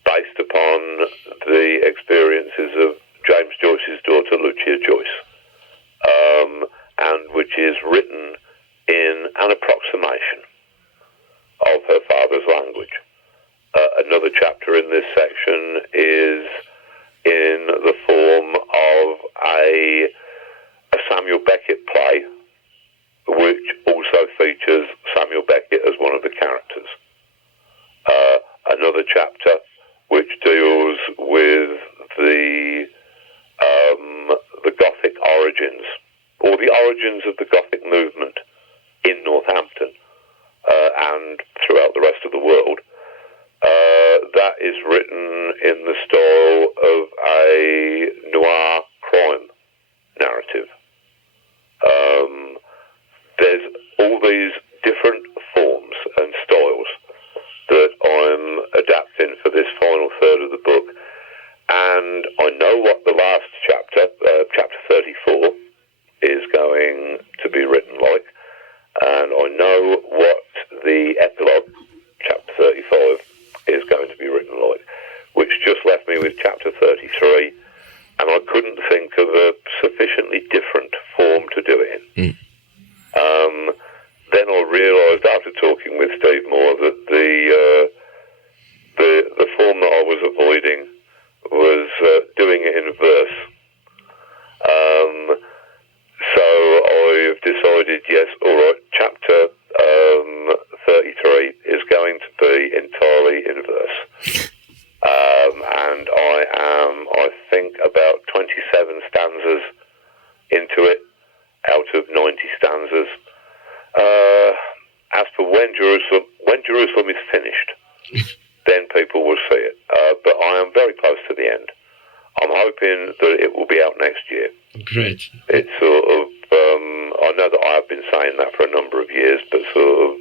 based upon the experiences of James Joyce's daughter, Lucia Joyce, and which is written in an approximation of her father's language. Another chapter in this section is in the form of a Samuel Beckett play, which also features Samuel Beckett as one of the characters. Another chapter which deals with the Gothic origins, or the origins of the Gothic movement in Northampton and throughout the rest of the world. That is written in the style of a noir crime narrative. There's all these different forms and styles that I'm adapting for this final third of the book, and I know what the last chapter, chapter 34, is going to be written like, and I know what the epilogue, chapter 35, is going to be written like, which just left me with chapter 33, and I couldn't think of a sufficiently different form to do it in. Then I realised, after talking with Steve Moore, that the form that I was avoiding was doing it in verse. So I've decided, yes, all right, chapter 33 is going to be entirely in verse. And I am, I think, about 27 stanzas into it, out of 90 stanzas. As for when Jerusalem is finished, then people will see it. But I am very close to the end. I'm hoping that it will be out next year. Great. It's sort of, I know that I have been saying that for a number of years, but sort of,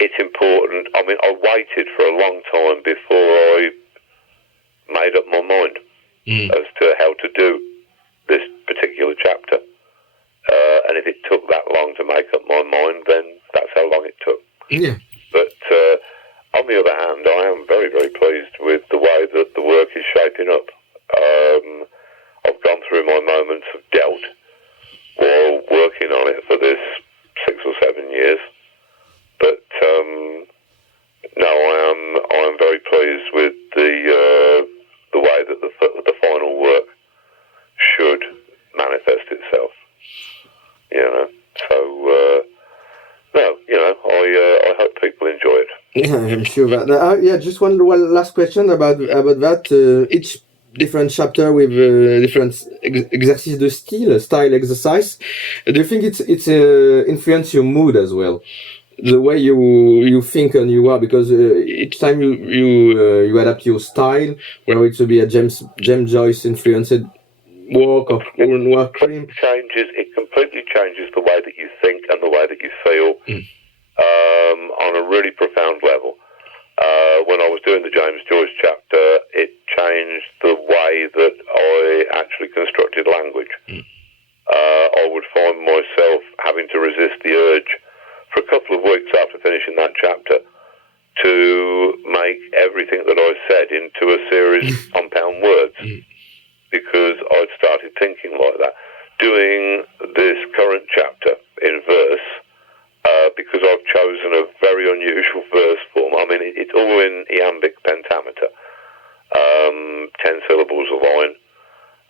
it's important. I mean, I waited for a long time before I made up my mind as to how to do this particular chapter. And if it took that long to make up my mind, then that's how long it took. Yeah. But on the other hand, I am very, very pleased with the way that the work is shaping up. I've gone through my moments of doubt while working on it for this 6 or 7 years. But no, I am very pleased with the way that the final work should manifest itself. You know, so no, you know, I hope people enjoy it. Yeah, I'm sure about that. Yeah, just one last question about that. Each different chapter with different exercice de style exercise. Do you think it's influence your mood as well? The way you think and you are, because each time you adapt your style, whether it will be a James Joyce influenced work or noir crime. It completely changes the way that you think and the way that you feel on a really profound level. When I was doing the James Joyce chapter, it changed the way that I actually constructed language. I would find myself having to resist the urge for a couple of weeks after finishing that chapter to make everything that I said into a series of compound words, because I'd started thinking like that. Doing this current chapter in verse, very unusual verse form. I mean, it's all in iambic pentameter, 10 syllables a line,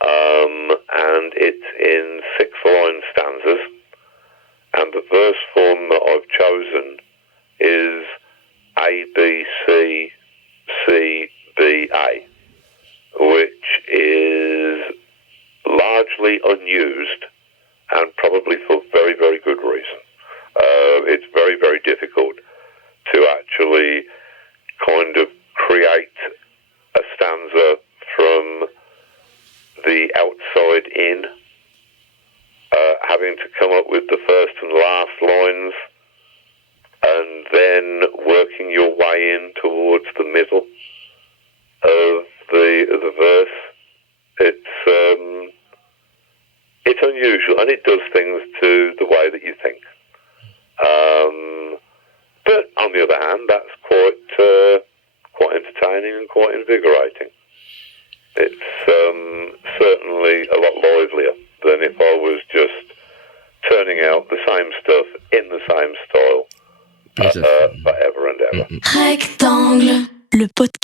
and it's in 6-line stanzas. And the verse form that I've chosen is A, B, C, C, B, A, which is largely unused, and probably for very, very good reason. It's very, very difficult to actually kind of create a stanza from the outside in, having to come up with the first and last lines, and then working your way in towards the middle of the verse. It's unusual, and it does things to the way that you think. But on the other hand, that's quite entertaining and quite invigorating. It's certainly a lot livelier than if I was just turning out the same stuff in the same style forever and ever. Rectangle, le podcast.